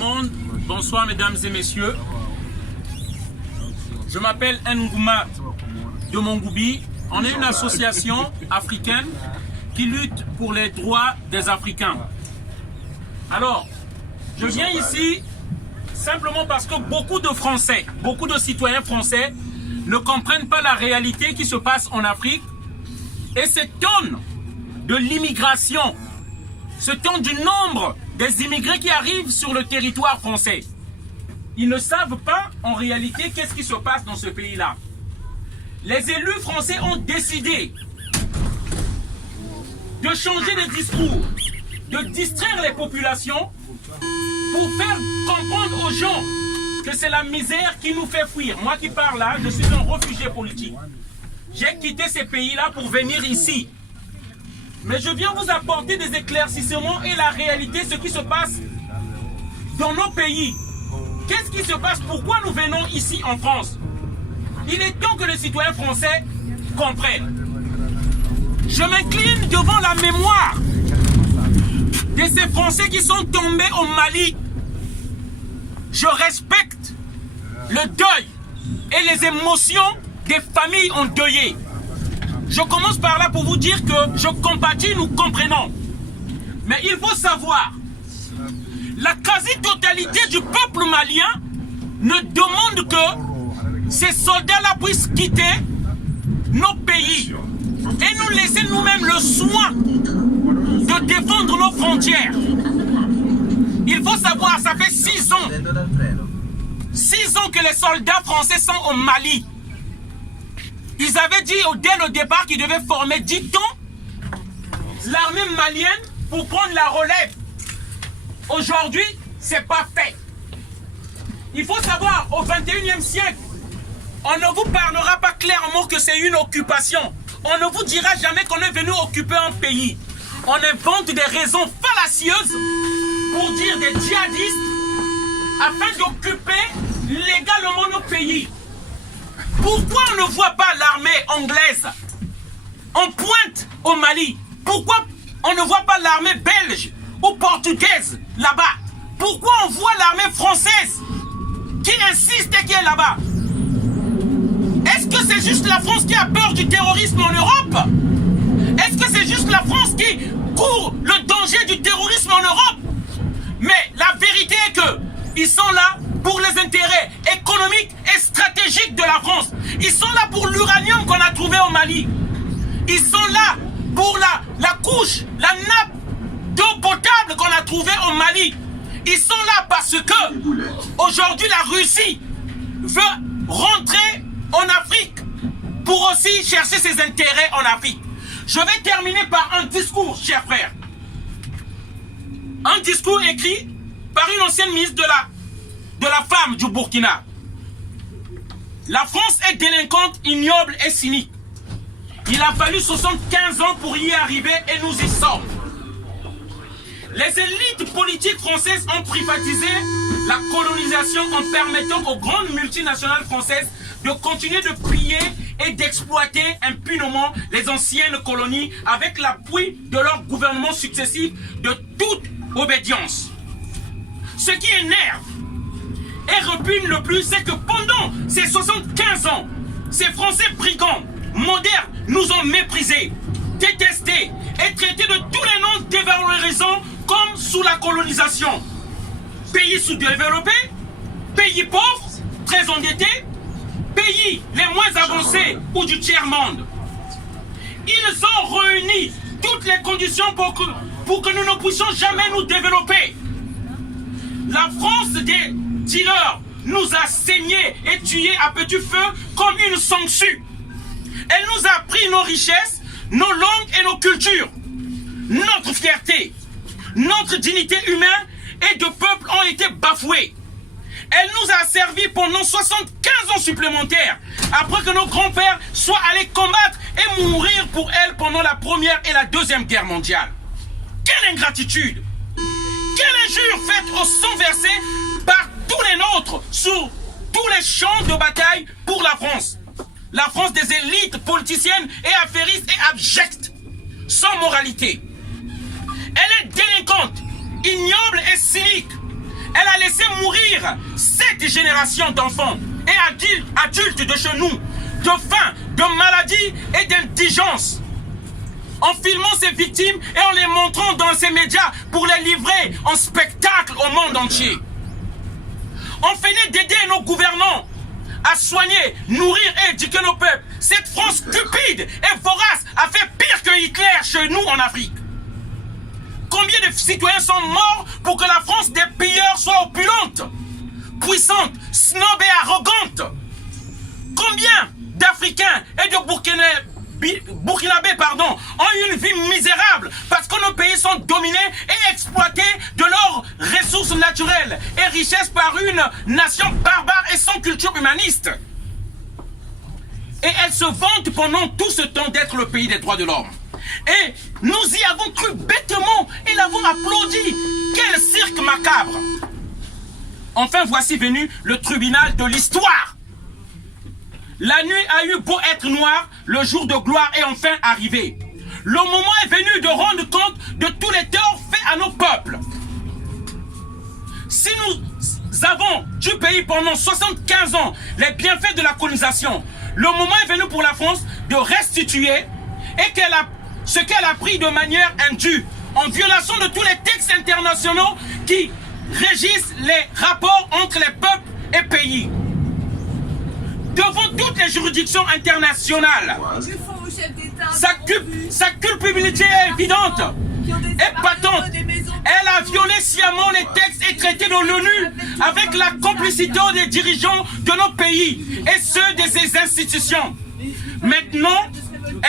monde, bonsoir mesdames et messieurs. Je m'appelle Ngouma de Mongoubi. On est une association africaine qui lutte pour les droits des Africains. Alors, je viens ici simplement parce que beaucoup de Français, beaucoup de citoyens français ne comprennent pas la réalité qui se passe en Afrique et s'étonnent de l'immigration, s'étonnent du nombre des immigrés qui arrivent sur le territoire français. Ils ne savent pas en réalité qu'est-ce qui se passe dans ce pays-là. Les élus français ont décidé de changer de discours, de distraire les populations pour faire comprendre aux gens que c'est la misère qui nous fait fuir. Moi qui parle là, je suis un réfugié politique. J'ai quitté ces pays-là pour venir ici. Mais je viens vous apporter des éclaircissements et la réalité, ce qui se passe dans nos pays. Qu'est-ce qui se passe? Pourquoi nous venons ici en France? Il est temps que les citoyens français comprennent. Je m'incline devant la mémoire de ces Français qui sont tombés au Mali. Je respecte le deuil et les émotions des familles endeuillées. Je commence par là pour vous dire que je compatis, nous comprenons. Mais il faut savoir, la quasi-totalité du peuple malien ne demande que ces soldats-là puissent quitter nos pays et nous laisser nous-mêmes le soin de défendre nos frontières. Il faut savoir, ça fait 6 ans. 6 ans que les soldats français sont au Mali. Ils avaient dit dès le départ qu'ils devaient former, dit-on, l'armée malienne pour prendre la relève. Aujourd'hui, c'est pas fait. Il faut savoir, au 21e siècle, on ne vous parlera pas clairement que c'est une occupation. On ne vous dira jamais qu'on est venu occuper un pays. On invente des raisons fallacieuses pour dire des djihadistes afin d'occuper légalement nos pays. Pourquoi on ne voit pas l'armée anglaise en pointe au Mali? Pourquoi on ne voit pas l'armée belge ou portugaise là-bas? Pourquoi on voit l'armée française qui insiste et qui est là-bas? Est-ce que c'est juste la France qui a peur du terrorisme en Europe? Est-ce que c'est juste la France qui court le danger du terrorisme en Europe? Mais la vérité est que ils sont là pour les intérêts économiques et stratégiques de la France. Ils sont là pour l'uranium qu'on a trouvé au Mali. Ils sont là pour la couche, la nappe d'eau potable qu'on a trouvée au Mali. Ils sont là parce que aujourd'hui la Russie veut rentrer en Afrique pour aussi chercher ses intérêts en Afrique. Je vais terminer par un discours, chers frères. Un discours écrit par une ancienne ministre de la femme du Burkina. La France est délinquante, ignoble et cynique. Il a fallu 75 ans pour y arriver et nous y sommes. Les élites politiques françaises ont privatisé la colonisation en permettant aux grandes multinationales françaises de continuer de piller et d'exploiter impunément les anciennes colonies avec l'appui de leurs gouvernements successifs de toute obédience. Ce qui énerve et repugne le plus, c'est que pendant ces 75 ans, ces Français brigands, modernes, nous ont méprisés, détestés et traités de tous les noms dévalorisants comme sous la colonisation. Pays sous-développés, pays pauvres, très endettés, pays les moins avancés ou du tiers-monde. Ils ont réuni toutes les conditions pour que nous ne puissions jamais nous développer. La France des dealers nous a saignés et tués à petit feu comme une sangsue. Elle nous a pris nos richesses, nos langues et nos cultures. Notre fierté, notre dignité humaine et de peuple ont été bafouées. Elle nous a servi pendant 75 ans supplémentaires, après que nos grands-pères soient allés combattre et mourir pour elle pendant la Première et la Deuxième Guerre mondiale. Quelle ingratitude! Quelle injure faite au sang versé par tous les nôtres sur tous les champs de bataille pour la France. La France des élites politiciennes et affairistes et abjectes, sans moralité. Elle est délinquante, ignoble et cynique. Elle a laissé mourir 7 générations d'enfants et adultes de chez nous, de faim, de maladie et d'indigence. En filmant ces victimes et en les montrant dans ces médias pour les livrer en spectacle au monde entier. On finit d'aider nos gouvernants à soigner, nourrir et éduquer nos peuples. Cette France stupide et vorace a fait pire que Hitler chez nous en Afrique. Combien de citoyens sont morts pour que la France des pilleurs soit opulente, puissante, snob et arrogante? Combien d'Africains et de Burkinabés ont eu une vie misérable parce que nos pays sont dominés et exploités de leurs ressources naturelles et richesses par une nation barbare et sans culture humaniste. Et elle se vante pendant tout ce temps d'être le pays des droits de l'homme. Et nous y avons cru bêtement et l'avons applaudi. Quel cirque macabre! Enfin, voici venu le tribunal de l'histoire. La nuit a eu beau être noire, le jour de gloire est enfin arrivé. Le moment est venu de rendre compte de tous les torts faits à nos peuples. Si nous avons du pays pendant 75 ans les bienfaits de la colonisation, le moment est venu pour la France de restituer et ce qu'elle a pris de manière indue, en violation de tous les textes internationaux qui régissent les rapports entre les peuples et pays. Devant toutes les juridictions internationales, sa culpabilité est évidente et patente. Elle a violé sciemment les textes et traités de l'ONU avec la complicité des dirigeants de nos pays et ceux de ses institutions. Maintenant,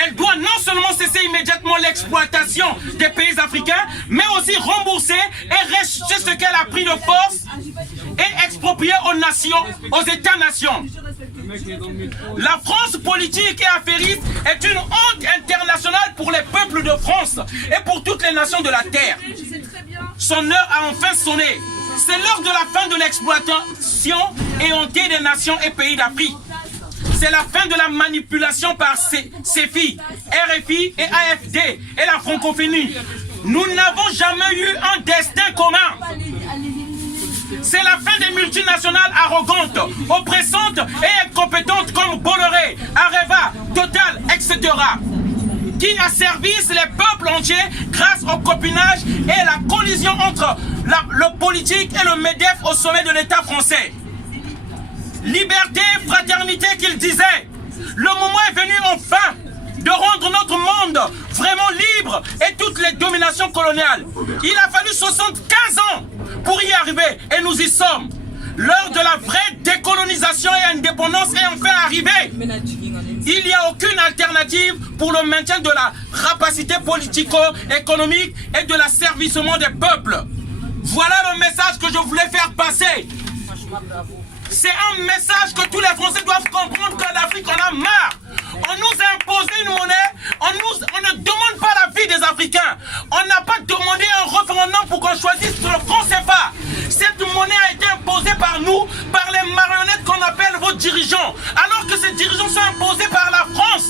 elle doit non seulement cesser immédiatement l'exploitation des pays africains, mais aussi rembourser et rejeter ce qu'elle a pris de force et exproprier aux nations, aux États-nations. La France politique et affairiste est une honte internationale pour les peuples de France et pour toutes les nations de la Terre. Son heure a enfin sonné. C'est l'heure de la fin de l'exploitation éhontée des nations et pays d'Afrique. C'est la fin de la manipulation par CEFI, RFI et AFD et la francophonie. Nous n'avons jamais eu un destin commun. C'est la fin des multinationales arrogantes, oppressantes et incompétentes comme Bolloré, Areva, Total, etc. qui asservissent les peuples entiers grâce au copinage et la collision entre le politique et le MEDEF au sommet de l'État français. Liberté, fraternité qu'il disait. Le moment est venu enfin de rendre notre monde vraiment libre et toutes les dominations coloniales. Il a fallu 75 ans pour y arriver et nous y sommes. L'heure de la vraie décolonisation et indépendance est enfin arrivée. Il n'y a aucune alternative pour le maintien de la rapacité politico-économique et de l'asservissement des peuples. Voilà le message que je voulais faire passer. C'est un message que tous les Français doivent comprendre qu'en Afrique, on a marre. On nous a imposé une monnaie, on ne demande pas la vie des Africains. On n'a pas demandé un référendum pour qu'on choisisse le franc CFA. Cette monnaie a été imposée par nous, par les marionnettes qu'on appelle vos dirigeants. Alors que ces dirigeants sont imposés par la France.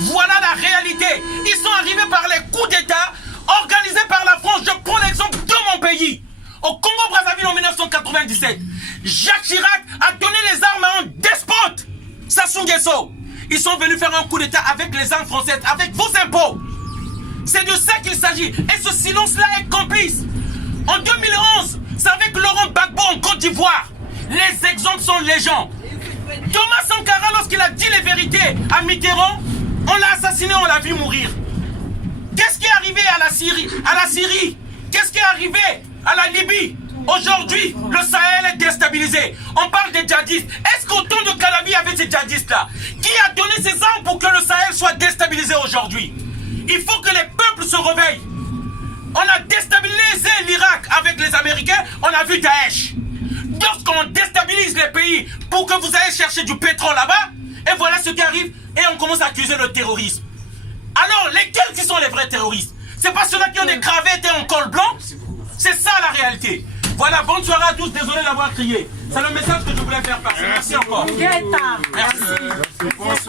Voilà la réalité. Ils sont arrivés par les coups d'État organisés par la France. Je prends l'exemple de mon pays. Au Congo-Brazzaville en 1997, Jacques Chirac a donné les armes à un despote, Sassou Nguesso. Ils sont venus faire un coup d'État avec les armes françaises, avec vos impôts. C'est de ça qu'il s'agit. Et ce silence-là est complice. En 2011, c'est avec Laurent Gbagbo en Côte d'Ivoire. Les exemples sont légion. Thomas Sankara, lorsqu'il a dit les vérités à Mitterrand, on l'a assassiné, on l'a vu mourir. Qu'est-ce qui est arrivé à la Syrie? Qu'est-ce qui est arrivé à la Libye? Aujourd'hui, le Sahel est déstabilisé. On parle des djihadistes. Est-ce qu'au temps de Kadhafi, il y avait ces djihadistes-là? Qui a donné ces armes pour que le Sahel soit déstabilisé aujourd'hui? Il faut que les peuples se réveillent. On a déstabilisé l'Irak avec les Américains, on a vu Daesh. Lorsqu'on déstabilise les pays pour que vous allez chercher du pétrole là-bas, et voilà ce qui arrive, et on commence à accuser le terrorisme. Alors, lesquels qui sont les vrais terroristes? C'est pas ceux-là qui ont des crevettes et un col blanc? C'est ça la réalité. Voilà, bonne soirée à tous, désolé d'avoir crié. C'est le message que je voulais faire passer. Merci encore. Merci.